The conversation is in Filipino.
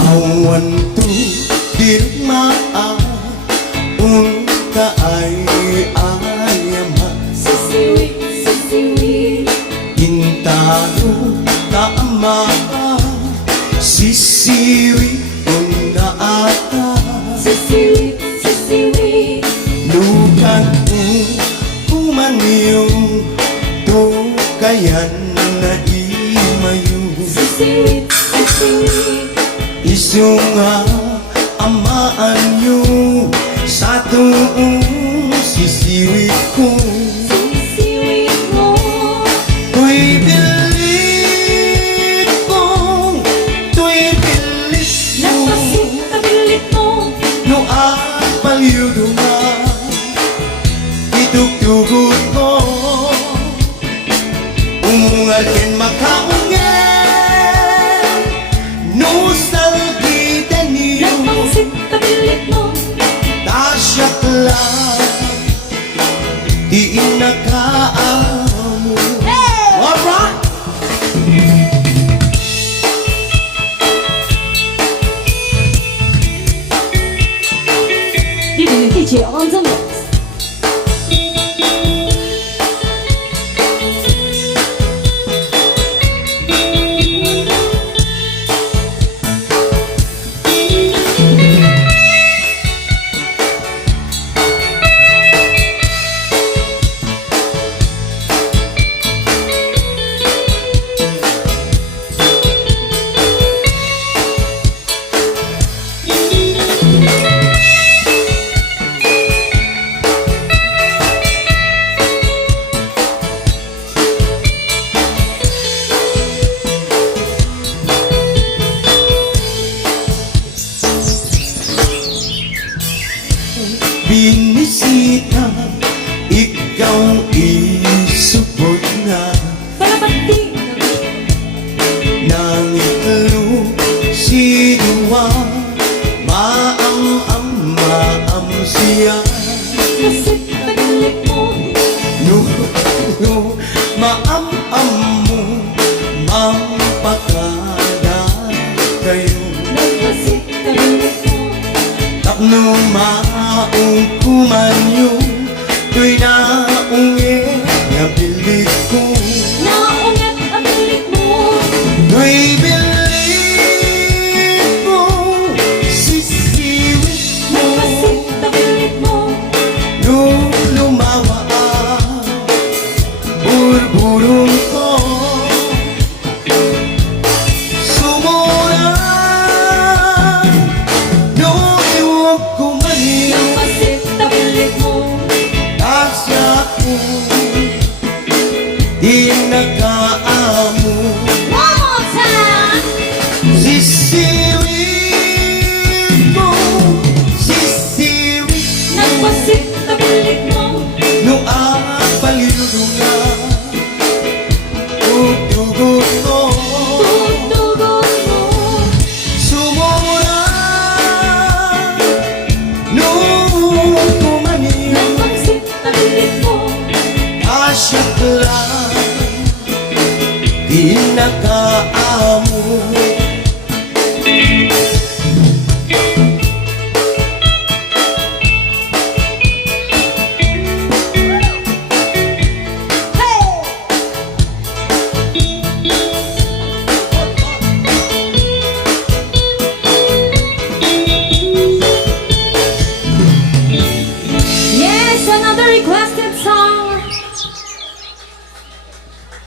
Awan tu dirmaan unta ay ayama Sisiwi, sisiwi, Gintaro taama sisiwi una ata sisiwi, sisiwi, lukan kumanyong tukayan na imayo sisiwi, sisiwi, isunga amaan nyo sa tuong sisiwi ko. sisiwi mo. Tuy pilit mo, tuy pilit mo, Nagpasip kabilit mo, no apalyo nga itugtugot mo. Umungal ken makaungel, nostalgia niyo, nagpasip kabilit mo, tasyak lang, di nakaamo. Alright! DJ on the mix. Binisita, ikaw isupot na Palabati, nang itlo si Dua. Maam siya, nagpasip kabilit mo, no, maam mo, mampakada kayo. nagpasip kabilit mo, Tapno maong kumanyo, tuy naunge nga bilit ko. naungat kabilit mo, Tuy bilit mo, sisiwit mo, nagpasip kabilit mo, nung lumawa burburong ko. Sumura, nung iwag kumanyo, nagpasip kabilit mo, asya ko, di nakaamo. one more time. Sisiwit mo, sisiwit Nagpasip kabilit mo, no apaliw nga tutugot mo. tutugon mo, Sumura, nung kumaniw, nagpasip kabilit mo, asyak lang, di nakaamo.